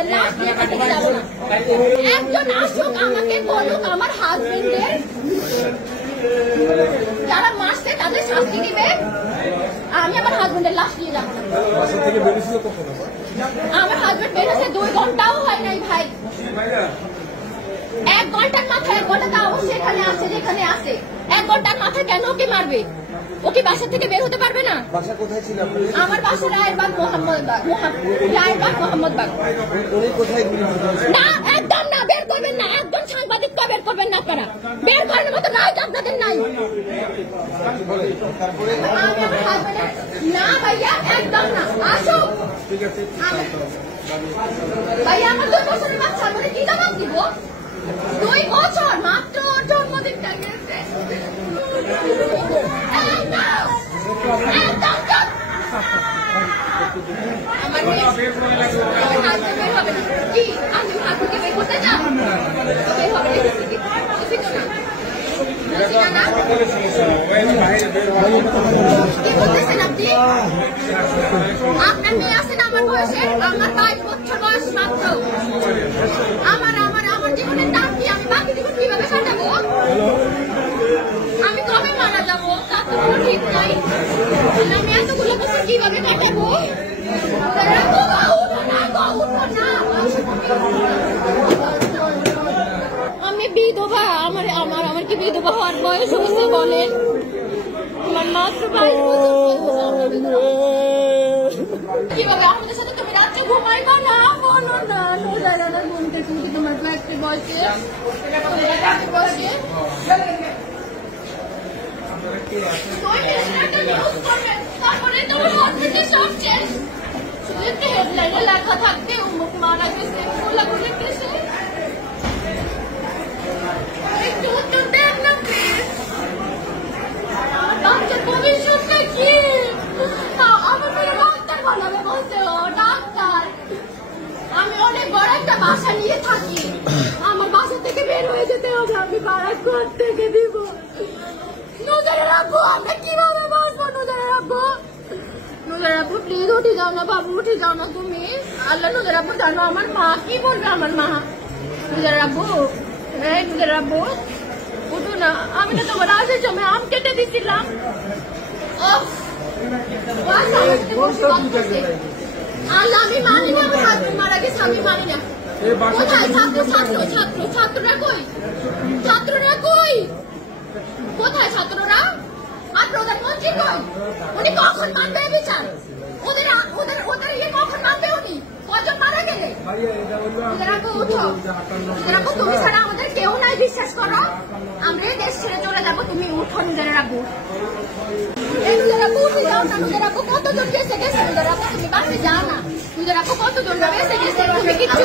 হাজবেন্ডের লাশ নিয়ে কোথাও যাবো না। একজন আসুক আমাকে বলুক আমার হাজবেন্ডের যারা মারছে তাদের শাস্তি দিবে, আমি আমার হাজবেন্ডের লাশ নিয়ে যাবো না। আমার হাজবেন্ড বেরোছে 2 ঘন্টাও হয় নাই ভাই, 1 ঘন্টার মাথায় 1 ঘন্টা অবশ্যই এখানে আছে যেখানে আছে। 1 ঘন্টার মাথায় কেন ওকে মারবে? ওকে বাসা থেকে বের হতে পারবে না? বাসা কোথায় ছিল? আমার বাসা রায়েরবাগ মোহাম্মদবাগ। উনি কোথায়? না একদম না, বের করবেন না, একদম সাংবাদিক বের করবেন না, আপনারা বের করার মতো নাই আপনাদের নাই। না ভাইয়া একদম না, আসুক ভাইয়া। আমার 2 বছরের বাচ্চা, মানে কি জবাব দিব? 2 বছর মাত্র, জন্মদিনটা গেছে। কি আমি ঠাকুরকে বের করতে যাও? বের হবে না। কি বলতেছেন আপনি? আপনার মেয়ে আছেন আমার বয়সে, আমার 22 বছর বয়স মাত্র। আমার জীবনের দাম কি? আমি বাকি জীবন কিভাবে কাটাবো? আমি কবে মারা যাবো তার তো কোনো ঠিক নাই। আমি এতগুলো বছর কিভাবে কাটাবো? আমি বিধবা, আমার কি বিধবা হওয়ার বয়স হয়েছে বলেন? আমার মাত্র 22 বছর। কিভাবে আমাদের সাথে তুমি রাত্রে ঘুমাইবা না? বলো না, নোজারানা বলতে তুমি তোমার ফ্ল্যাটে বসে তারপরে তোমার হসপিটালে সব শেষ। শুধু হেডলাইনে লেখা থাকবে অমুক মারা গেছে, গোলাগুলি গেছে। একটু উত্তর দেন না প্লিজ। বাচ্চার ভবিষ্যৎটা কি? আমার মেয়ে ডাক্তার বানাবে বলছে, ও ডাক্তার। আমি অনেক বড় একটা বাসা নিয়ে থাকি, আমার বাসা থেকে বের হয়ে যেতে হবে। আমি ভাড়া থেকে দিব। নুজারের আব্বু, আমরা কিভাবে বাঁচবো? নুজারের আব্বু, নুজারের আব্বু প্লিজ উঠে যাও না বাবু, উঠে যাও না তুমি। আল্লাহ, নুজারের আব্বু জানো আমার মা কি বলবে? আমার মা, নুজারের আব্বু, এই নুজারের আব্বু উঠো না। আমি না তোমার আজের জন্য আম কেটে দিছিলাম। আল্লাহ, আমি মানি না আমার হাজবেন্ড মারা গেছে, আমি মানি না। কোথায় ছাত্ররা কই? ছাত্ররা কই? কোথায় ছাত্ররা? আর প্রধানমন্ত্রী কই? উনি কখন মানবে বিচার? ওদের ইয়ে কখন মানবে? উনি কজন মারা গেলে? তুমি ছাড়া আমাদের কেউ নাই, বিশ্বাস করো। আমরা এই দেশ ছেড়ে চলে যাবো, তুমি উঠো। নিজের রাখবো, কতজন গেছে গেছে নিজের রাখবো, তুমি বাসে যাও না। নিজের রাখবো কতজন গেছে গেছে, তুমি কিচ্ছু